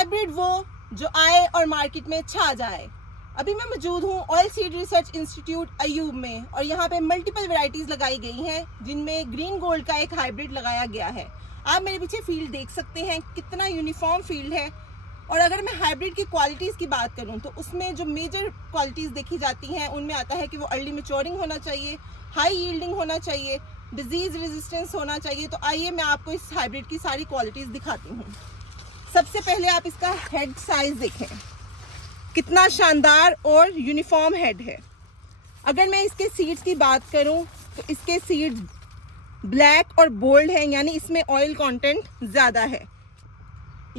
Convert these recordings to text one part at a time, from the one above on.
Hybrid वो जो आए और मार्केट में छा जाए। अभी मैं मौजूद हूँ oil seed research institute Ayub में और यहाँ पे मल्टीपल वैरायटीज लगाई गई हैं जिनमें ग्रीन गोल्ड का एक हाइब्रिड लगाया गया है। आप मेरे पीछे फील्ड देख सकते हैं, कितना यूनिफॉर्म फील्ड है। और अगर मैं हाइब्रिड की क्वालिटीज़ की बात करूं तो उसमें जो मेजर क्वालिटीज़ देखी जाती हैं उनमें आता है कि वो अर्ली मैच्योरिंग होना चाहिए, हाई यील्डिंग होना चाहिए, डिजीज़ रेजिस्टेंस होना चाहिए। तो आइए मैं आपको इस हाइब्रिड की सारी क्वालिटीज़ दिखाती हूँ। सबसे पहले आप इसका हेड साइज़ देखें, कितना शानदार और यूनिफॉर्म हेड है। अगर मैं इसके सीड्स की बात करूं तो इसके सीड्स ब्लैक और बोल्ड हैं, यानी इसमें ऑयल कंटेंट ज़्यादा है।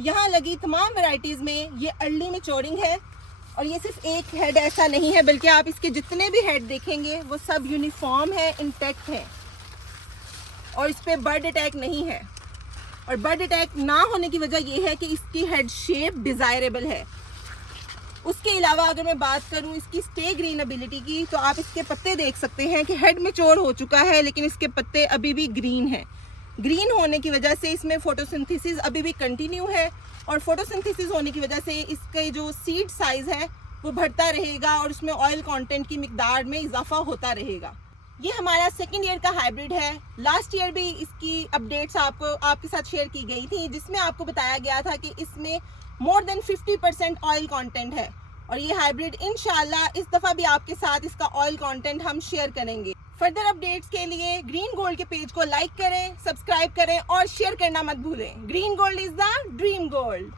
यहाँ लगी तमाम वैरायटीज़ में ये अर्ली मैच्योरिंग है और ये सिर्फ एक हेड ऐसा नहीं है, बल्कि आप इसके जितने भी हेड देखेंगे वो सब यूनिफॉर्म है, इंटैक्ट है और इस पर बर्ड अटैक नहीं है। और बर्ड अटैक ना होने की वजह ये है कि इसकी हेड शेप डिज़ायरेबल है। उसके अलावा अगर मैं बात करूं इसकी स्टे ग्रीन एबिलिटी की तो आप इसके पत्ते देख सकते हैं कि हेड मैच्योर हो चुका है लेकिन इसके पत्ते अभी भी ग्रीन हैं। ग्रीन होने की वजह से इसमें फोटोसिंथेसिस अभी भी कंटिन्यू है और फोटोसिंथेसिस होने की वजह से इसके जो सीड साइज़ है वो बढ़ता रहेगा और उसमें ऑयल कंटेंट की मिकदार में इजाफा होता रहेगा। ये हमारा सेकेंड ईयर का हाइब्रिड है। लास्ट ईयर भी इसकी अपडेट्स आपके साथ शेयर की गई थी जिसमें आपको बताया गया था कि इसमें मोर देन 50% ऑयल कंटेंट है और ये हाइब्रिड इंशाल्लाह इस दफ़ा भी आपके साथ इसका ऑयल कंटेंट हम शेयर करेंगे। फर्दर अपडेट्स के लिए ग्रीन गोल्ड के पेज को लाइक करें, सब्सक्राइब करें और शेयर करना मत भूलें। Green gold is the dream gold.